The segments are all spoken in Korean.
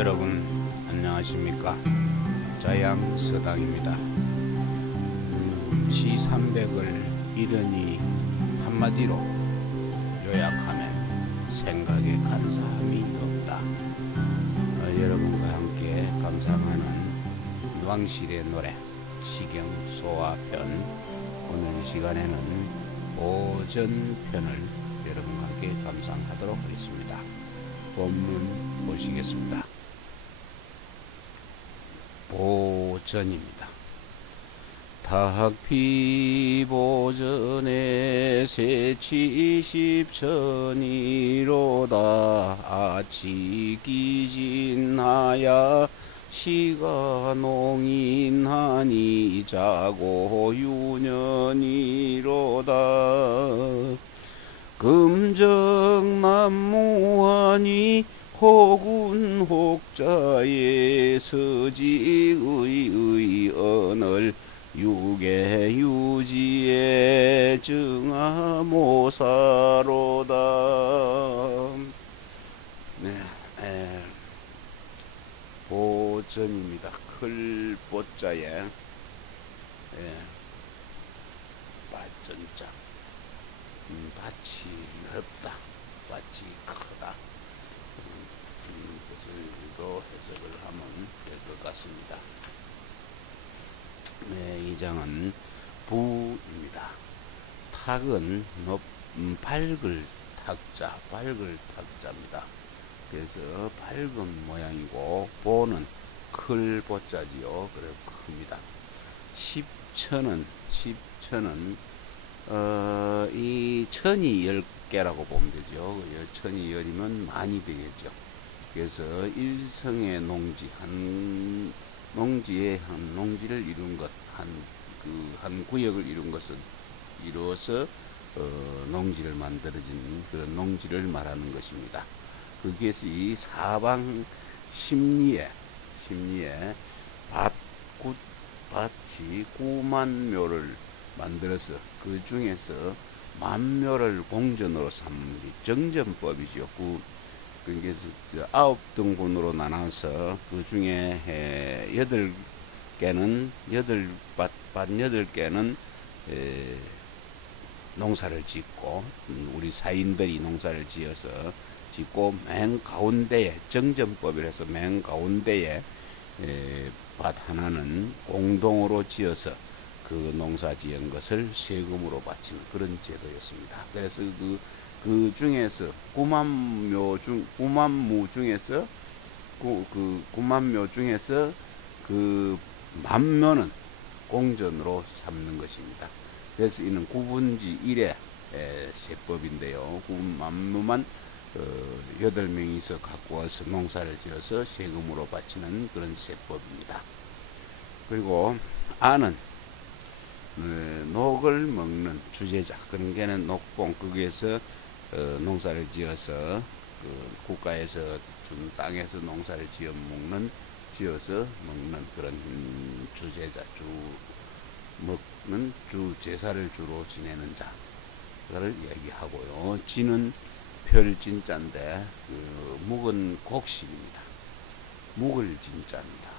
여러분 안녕하십니까. 자양서당입니다. 시300을 이르니 한마디로 요약하면 생각에 간사함이 없다. 여러분과 함께 감상하는 왕실의 노래 시경소화편, 오늘 시간에는 보전편을 여러분과 함께 감상하도록 하겠습니다. 본문 보시겠습니다. 보전입니다. 탁피보전에 새치십천이로다. 아치기진하야 시가 농인하니 자고 유년이로다. 금정난무하니 혹은 혹자의 서지의 언을 유계유지의 증하모사로다. 보전입니다. 클보자에 발전자, 밭이 넓다, 밭이 크다, 것을도 해석을 하면 될 것 같습니다. 이 장은 부입니다. 탁은 밝을 탁자, 밝을 탁자입니다. 그래서 밝은 모양이고, 보는 클 보자지요. 그래 큽니다. 십천은 이 천이 10개라고 보면 되죠. 천이 10이면 많이 되겠죠. 그래서 일성의 농지, 한 농지에 한 농지를 이룬 것, 한 구역을 이룬 것은 이루어서 농지를 만들어진 그런 농지를 말하는 것입니다. 거기에서 이 사방 심리에 밭이 9만 묘를 만들어서 그 중에서 만묘를 공전으로 삼는 게 정전법이죠. 그래서 9등분으로 나눠서 그 중에 8개는 밭 8개는 농사를 짓고, 우리 사인들이 농사를 짓고 맨 가운데에 정전법이라서 맨 가운데에 밭 하나는 공동으로 지어서 그 농사 지은 것을 세금으로 바치는 그런 제도였습니다. 그래서 그 중에서 9만묘 중에서 그 9만묘 중에서 그 만묘는 공전으로 삼는 것입니다. 그래서 이는 9분지 1의 세법인데요. 9만묘만 8명이서 갖고 와서 농사를 지어서 세금으로 바치는 그런 세법입니다. 그리고 안은 녹을 먹는 주제자, 그런 게는 녹봉, 거기에서 농사를 지어서 국가에서 준 땅에서 농사를 지어서 먹는 그런 주제자, 먹는 제사를 주로 지내는 자를 얘기하고요. 지는 별진자인데 묵은 곡식입니다. 묵을 진자입니다.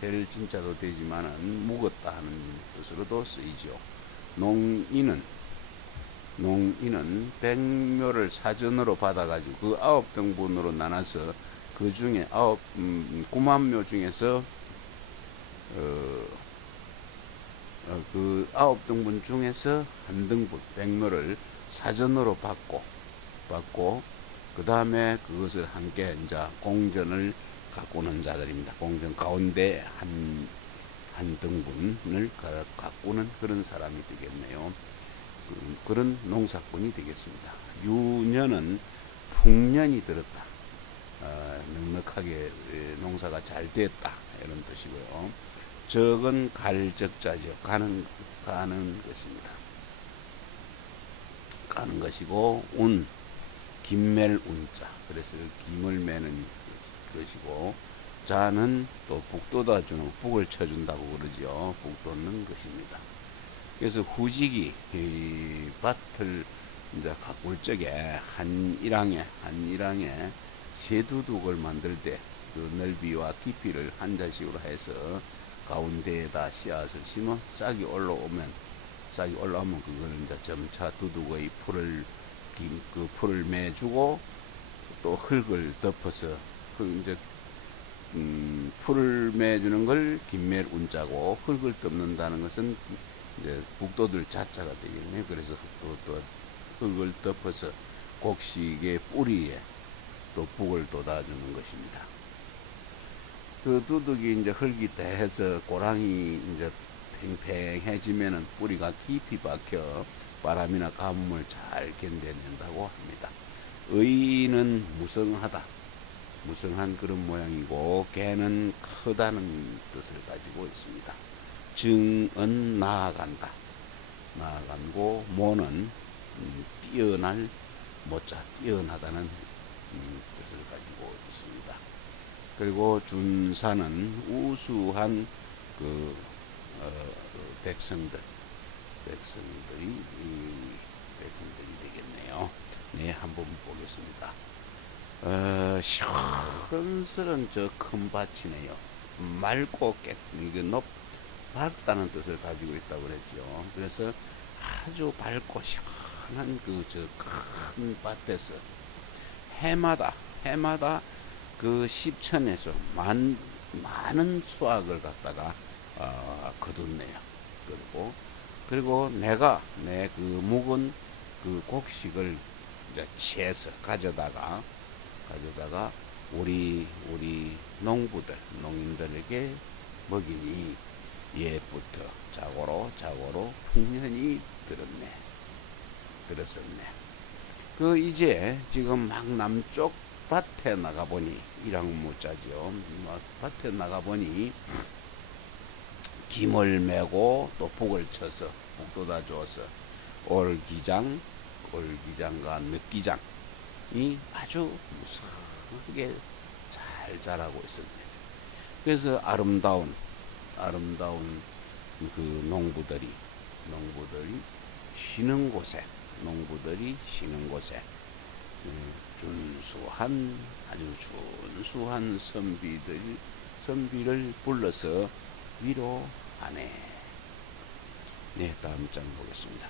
별진자도 되지만은 묵었다 하는 뜻으로도 쓰이죠. 농인은 백묘를 사전으로 받아가지고 그 9등분으로 나눠서 그 중에 9만묘 중에서 그 9등분 중에서 한 등분 백묘를 사전으로 받고 그 다음에 그것을 함께 이제 공전을 가꾸는 자들입니다. 공전 가운데 한 등분을 가꾸는 그런 사람이 되겠네요. 그런 농사꾼이 되겠습니다. 유년은 풍년이 들었다, 넉넉하게 농사가 잘 됐다, 이런 뜻이고요. 적은 갈적자죠. 가는 것입니다. 가는 것이고, 김멜 운자, 그래서 김을 매는 것이고, 자는 또 북돋아 주는, 북을 쳐준다고 그러죠. 북돋는 것입니다. 그래서 후직이 이 밭을 이제 가꿀 적에 한 일항에 세두둑을 만들 때 그 넓이와 깊이를 한 자씩으로 해서 가운데에다 씨앗을 심어 싹이 올라오면 그걸 이제 점차 두둑의 풀을 매주고 또 흙을 덮어서 이제 풀을 매주는 걸 김멜 운자고 흙을 덮는다는 것은 이제 북돋을 자자가 되겠네요. 그래서 또 흙을 덮어서 곡식의 뿌리에 또 북을 돋아주는 것입니다. 그 두둑이 이제 흙이 대해서 고랑이 이제 팽팽해지면은 뿌리가 깊이 박혀 바람이나 가뭄을 잘 견뎌낸다고 합니다. 의는 무성한 그런 모양이고 개는 크다는 뜻을 가지고 있습니다. 증은 나아간고 모는 뛰어나다는 뜻을 가지고 있습니다. 그리고 준사는 우수한 백성들이 되겠네요. 네, 한번 보겠습니다. 시원스런 저 큰 밭이네요. 맑고 이게 밝다는 뜻을 가지고 있다고 그랬죠. 그래서 아주 밝고 시원한 저 큰 밭에서 해마다 그 십천에서 많은 수확을 갖다가 거뒀네요. 그리고 내가 그 묵은 그 곡식을 이제 채서 가져다가 우리 농인들에게 먹이니 옛부터 자고로 풍년이 들었었네. 이제 지금 막 남쪽 밭에 나가보니 일항무자죠. 밭에 나가보니 김을 메고 또 북을 쳐서 북돋아 줘서 올기장과 늦기장이 아주 무성하게 잘 자라고 있습니다. 그래서 아름다운 그 농부들이 쉬는 곳에 아주 준수한 선비를 불러서 위로하네. 네, 다음 장 보겠습니다.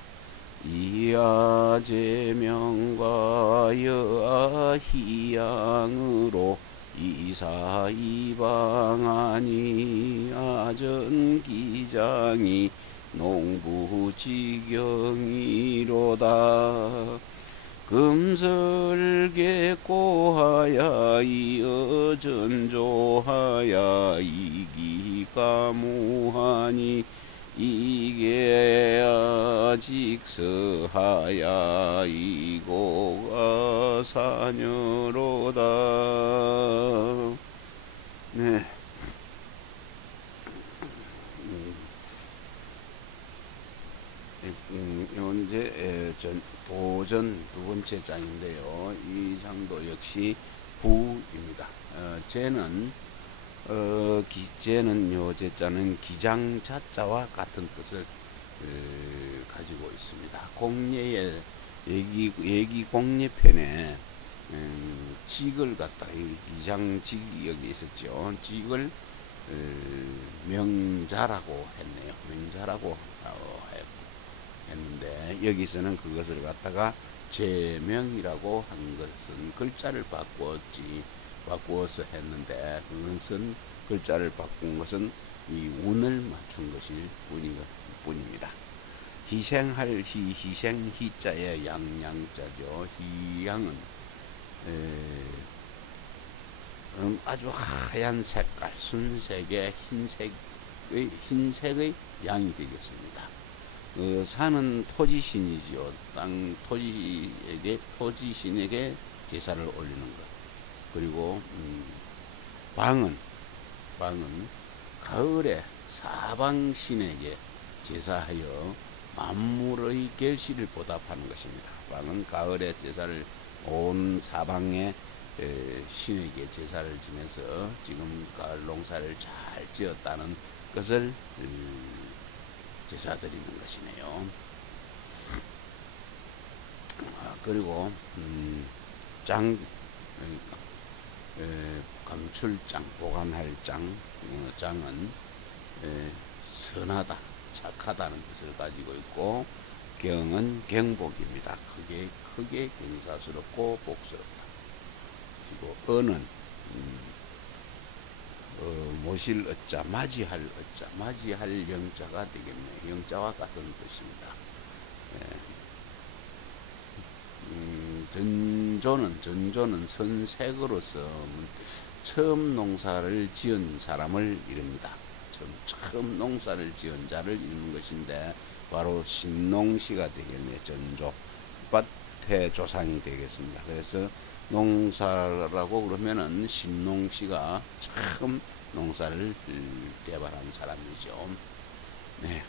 이하 제명과 여하 희양으로 이사 이방하니 아전 기장이 농부지경이로다. 금설계고하야 이어전조하야 이기가무하니 이게야 직서하야 이고가 사녀로다. 네. 현재 보전 두 번째 장인데요. 이 장도 역시 부입니다. 쟤는 요 제자는 기장 자자와 같은 뜻을 가지고 있습니다. 공예의 예기 공예편에 직을 갖다 기장직이 여기 있었죠. 직을 명자라고 했네요. 명자라고 했는데 여기서는 그것을 갖다가 제명이라고 한 것은 글자를 바꾸어서 했는데 그것은 글자를 바꾼 것은 이 운을 맞춘 것일 뿐입니다. 희생할 희생 희자의 양양자죠. 희양은 아주 하얀 색깔 순색의 흰색의 양이 되겠습니다. 산은 토지신이지요. 토지신에게 제사를 올리는 것. 그리고 방은 가을에 사방신에게 제사하여 만물의 결실을 보답하는 것입니다. 방은 가을에 제사를 온 사방의 신에게 제사를 지내서 지금 가을 농사를 잘 지었다는 것을 제사 드리는 것이네요. 감출장, 보관할 장은 선하다, 착하다는 뜻을 가지고 있고, 경은 경복입니다. 크게 경사스럽고 복스럽다. 그리고 어는 모실 어자, 맞이할 어자, 맞이할 영자가 되겠네요. 영자와 같은 뜻입니다. 전조는 선색으로서 처음 농사를 지은 사람을 이릅니다. 처음 농사를 지은 자를 이루는 것인데 바로 신농시가 되겠네요. 전조, 밭의 조상이 되겠습니다. 그래서 농사라고 그러면은 신농시가 처음 농사를 개발한 사람이죠. 네,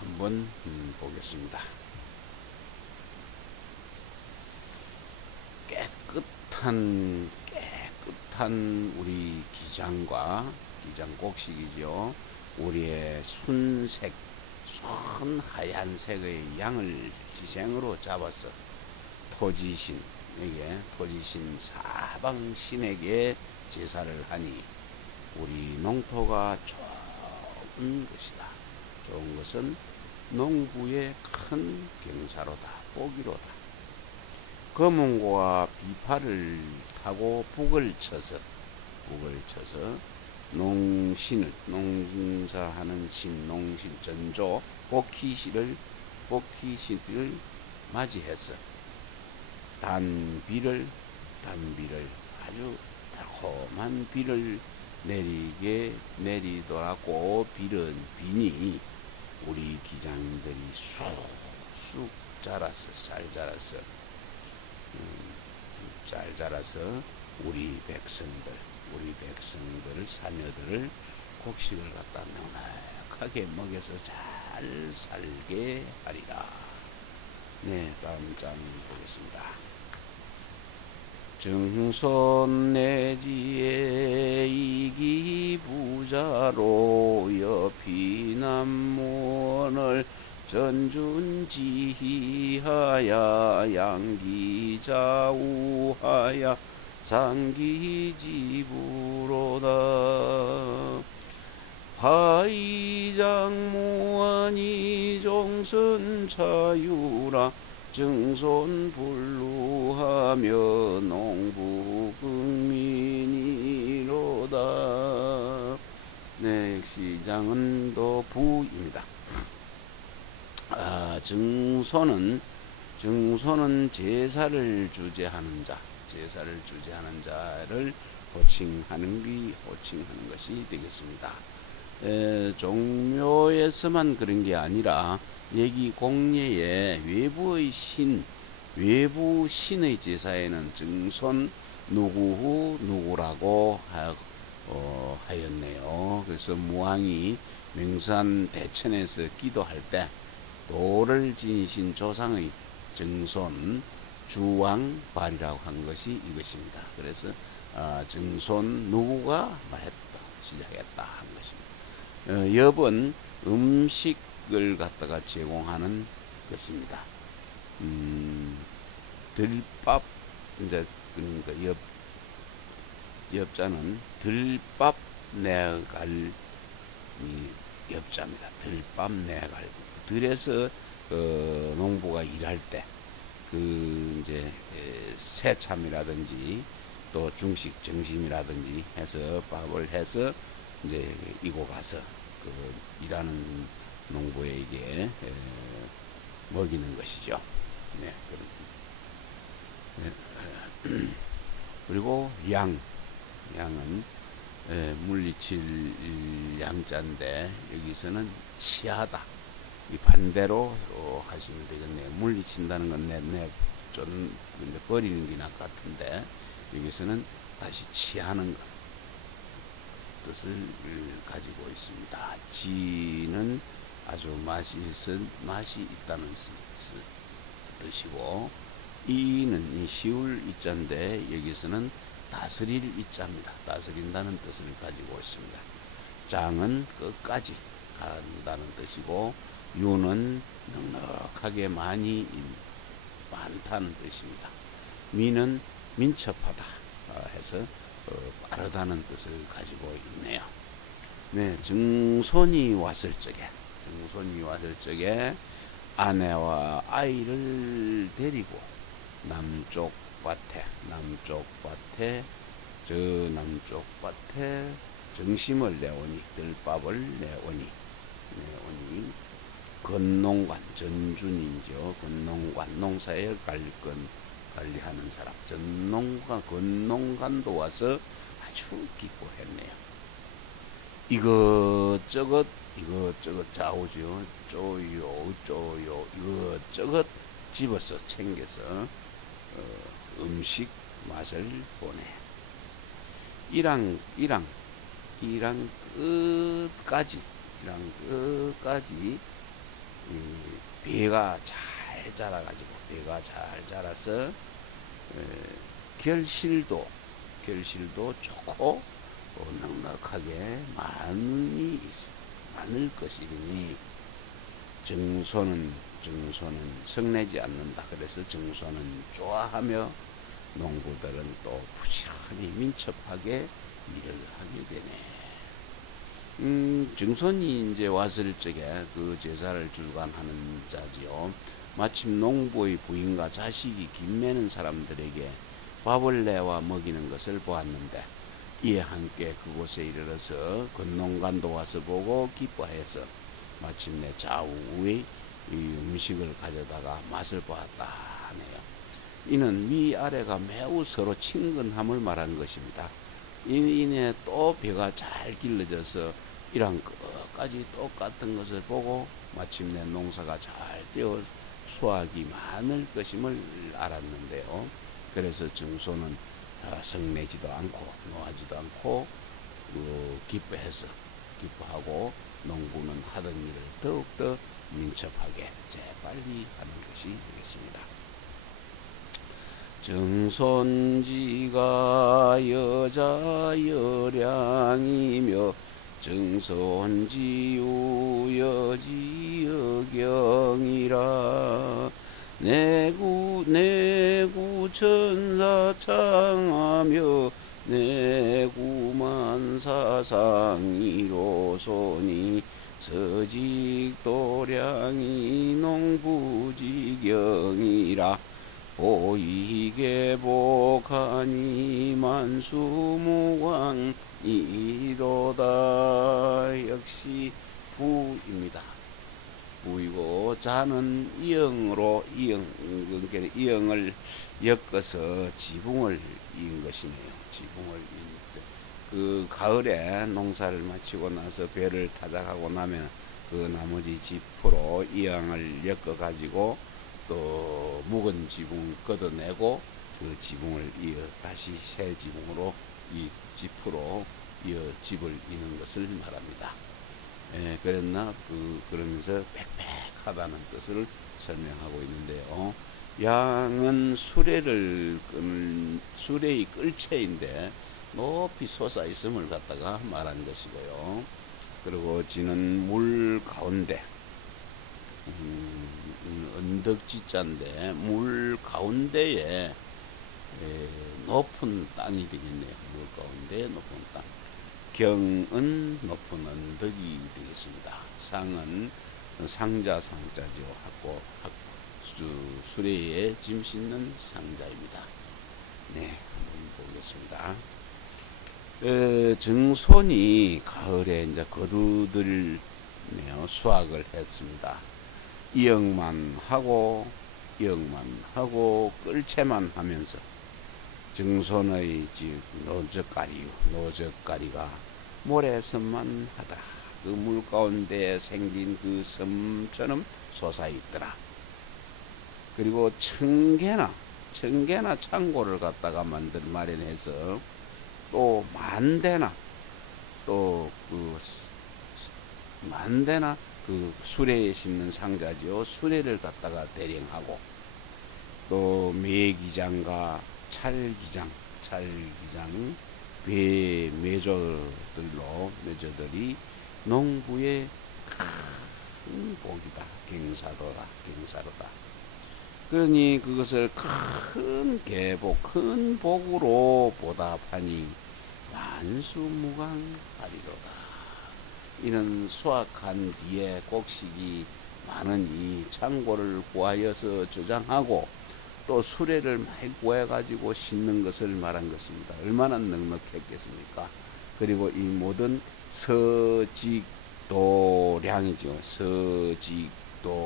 한번 보겠습니다. 깨끗한 우리 기장과 기장곡식이죠. 우리의 순색, 순하얀색의 양을 기생으로 잡아서 토지신에게, 토지신 사방신에게 제사를 하니 우리 농토가 좋은 것이다. 좋은 것은 농부의 큰 경사로다, 복이로다. 검은고와 비파를 타고 북을 쳐서 농신을, 농사하는 신, 농신, 전조, 복희신을 맞이해서 단비를 아주 달콤한 비를 내리더라고 비니 우리 기장들이 쑥쑥 잘 자라서 우리 백성들 사녀들을 곡식을 갖다 넉넉하게 먹여서 잘 살게 하리라. 네, 다음 장 보겠습니다. 정손내지에 이기부자로 여피남문을 전준지하야 양기자우하야 상기지부로다. 하이장무하니 종선차유라 정손불루하며 농부국민이로다. 네, 역시 장은 또 부입니다. 정손은 제사를 주재하는 자를 호칭하는 것이 되겠습니다. 종묘에서만 그런 게 아니라 여기 공예의 외부 신의 제사에는 정손 누구 누구라고 하였네요. 그래서 무왕이 명산 대천에서 기도할 때 도를 지니신 조상의 정손 주왕발이라고 한 것이 이것입니다. 그래서 정손 누구가 시작했다 한 것입니다. 엽은 음식을 갖다가 제공하는 것입니다. 들밥, 이제 그러니까 엽자는 들밥 내갈 엽자입니다. 들밥 내갈. 들에서 농부가 일할 때 이제 새참이라든지 또 중식 정심이라든지 해서 밥을 해서 이제 이고 가서 일하는 농부에게 먹이는 것이죠. 네. 그리고 양은 물리칠 양자인데 여기서는 치하다. 이 반대로 하시면 되겠네요. 물리친다는 건 좀 버리는 게 같은데 여기서는 다시 치하는 것 뜻을 가지고 있습니다. 지는 아주 맛이 있다는 뜻이고, 이는 쉬울 이자인데 여기서는 다스릴 이자입니다. 다스린다는 뜻을 가지고 있습니다. 장은 끝까지 간다는 뜻이고, 유는 넉넉하게 많다는 뜻입니다. 미는 민첩하다 해서 빠르다는 뜻을 가지고 있네요. 네, 증손이 왔을 적에 아내와 아이를 데리고 남쪽 밭에 정심을 내오니 들밥을 내오니 건농관 전준이죠. 건농관 농사에 관리하는 사람 건농관도 와서 아주 기뻐했네요. 이것저것 좌우죠. 쪼요 이것저것 집어서 챙겨서 음식 맛을 보내. 이랑 끝까지 배가 잘 자라서 결실도 좋고 넉넉하게 많을 것이니 증손은 성내지 않는다. 그래서 증손은 좋아하며 농부들은 또 부지런히 민첩하게 일을 하게 되네. 증손이 이제 왔을 적에 그 제사를 주관하는 자지요. 마침 농부의 부인과 자식이 김매는 사람들에게 밥을 내와 먹이는 것을 보았는데 이에 함께 그곳에 이르러서 건농관도 와서 보고 기뻐해서 마침내 좌우의 이 음식을 가져다가 맛을 보았다 하네요. 이는 위아래가 매우 서로 친근함을 말한 것입니다. 이내 또 배가 잘 길러져서 이랑 끝까지 똑같은 것을 보고 마침내 농사가 잘 되어 수확이 많을 것임을 알았는데요. 그래서 증손은 성내지도 않고 노하지도 않고 기뻐하고 농부는 하던 일을 더욱더 민첩하게 재빨리 하는 것이 되겠습니다. 증손지가 여자 여량이며 증손지우 여지 여경이라 내구 천사 창하며 내구만 사상이로소니 서직도량이 농부지경이라 보이게 복하니 만수무광이로다. 역시 부입니다. 부이고 자는 이응으로 이응을 엮어서 지붕을 이은 것이네요. 지붕을 이은 그 가을에 농사를 마치고 나서 배를 타작하고 나면 그 나머지 지프로 이응을 엮어 가지고 또 묵은 지붕 걷어내고 그 지붕을 이어 다시 새 지붕으로 이 지프로 이어 집을 이는 것을 말합니다. 그러면서 빽빽하다는 뜻을 설명하고 있는데요. 양은 수레의 끌채인데 높이 솟아 있음을 갖다가 말한 것이고요. 그리고 지는 물 가운데 언덕지자인데 물 가운데에 높은 땅이 되겠네요. 물 가운데 높은 땅. 경은 높은 언덕이 되겠습니다. 상은 상자죠. 수레에 짐 싣는 상자입니다. 네, 한번 보겠습니다. 증손이 가을에 이제 거두들며 수확을 했습니다. 이역만 하고 끌채만 하면서 증손의 노젓가리가 모래섬만 하더라. 그 물 가운데 생긴 그 섬처럼 솟아있더라. 그리고 청개나 창고를 갖다가 마련해서 또 만대나 그 수레에 싣는 상자지요. 수레를 갖다가 대령하고 또 매기장과 찰기장 매조들이 농부의 큰 복이다. 경사로다. 그러니 그것을 큰 계복, 큰 복으로 보답하니 만수무강하리로다. 이는 수확한 뒤에 곡식이 많으니 창고를 구하여서 저장하고 또 수레를 많이 구해가지고 싣는 것을 말한 것입니다. 얼마나 넉넉했겠습니까? 그리고 이 모든 서직도량이죠. 서직도량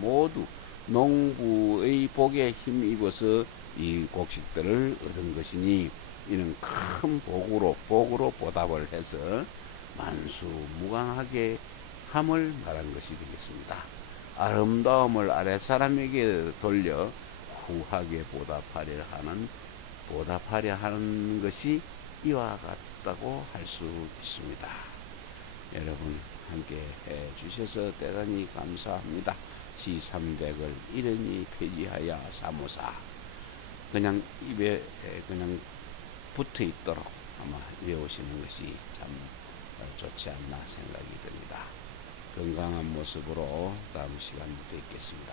모두 농부의 복에 힘입어서 이 곡식들을 얻은 것이니 이는 큰 복으로 보답을 해서 만수무강하게 함을 말한 것이 되겠습니다. 아름다움을 아랫사람에게 돌려 후하게 보답하려 하는 것이 이와 같다고 할 수 있습니다. 여러분 함께 해 주셔서 대단히 감사합니다. 시 300을 이러니 폐지하여 사무사. 그냥 입에 그냥 붙어 있도록 아마 외우시는 것이 참 좋지 않나 생각이 듭니다. 건강한 모습으로 다음 시간 뵙겠습니다.